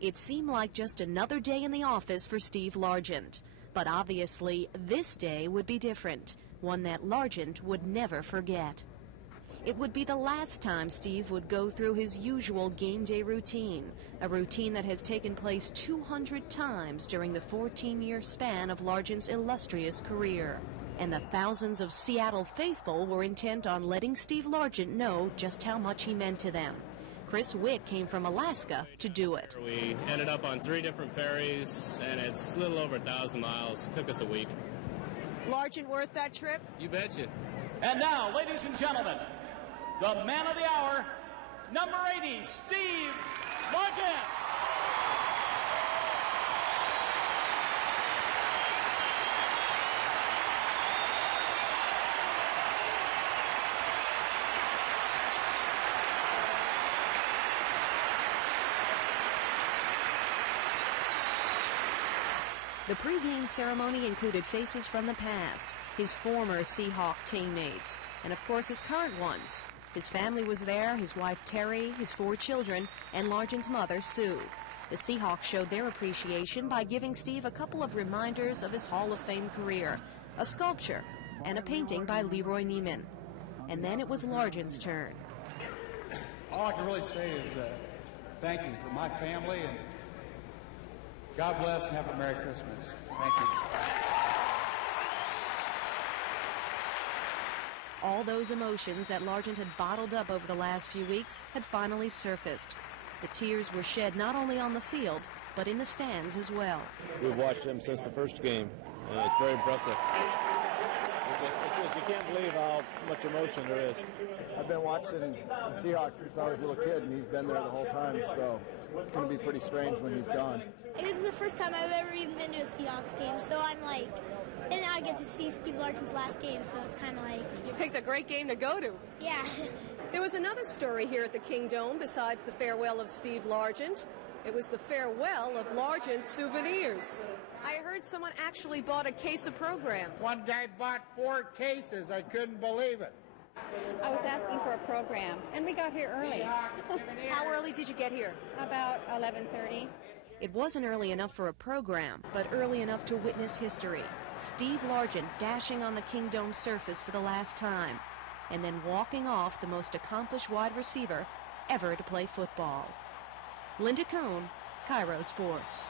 It seemed like just another day in the office for Steve Largent. But obviously, this day would be different, one that Largent would never forget. It would be the last time Steve would go through his usual game day routine, a routine that has taken place 200 times during the 14-year span of Largent's illustrious career. And the thousands of Seattle faithful were intent on letting Steve Largent know just how much he meant to them. Chris Witt came from Alaska to do it. We ended up on 3 different ferries, and it's a little over 1,000 miles. It took us a week. Largent worth that trip? You betcha. And now, ladies and gentlemen, the man of the hour, number 80, Steve Largent. The pregame ceremony included faces from the past, his former Seahawk teammates, and of course his current ones. His family was there, his wife Terry, his 4 children, and Largent's mother Sue. The Seahawks showed their appreciation by giving Steve a couple of reminders of his Hall of Fame career, a sculpture and a painting by Leroy Neiman. And then it was Largent's turn. All I can really say is thank you for my family, and God bless and have a Merry Christmas. Thank you. All those emotions that Largent had bottled up over the last few weeks had finally surfaced. The tears were shed not only on the field, but in the stands as well. We've watched him since the first game, and it's very impressive. You can't believe how much emotion there is. I've been watching the Seahawks since I was a little kid, and he's been there the whole time, so it's going to be pretty strange when he's gone. This is the first time I've ever even been to a Seahawks game, so I'm like, and I get to see Steve Largent's last game, so it's kind of like... You picked a great game to go to. Yeah. There was another story here at the Kingdome besides the farewell of Steve Largent. It was the farewell of Largent souvenirs. I heard someone actually bought a case of programs. One guy bought 4 cases. I couldn't believe it. I was asking for a program, and we got here early. How early did you get here? About 11:30. It wasn't early enough for a program, but early enough to witness history. Steve Largent dashing on the Kingdome surface for the last time, and then walking off the most accomplished wide receiver ever to play football. Linda Cohn, KIRO Sports.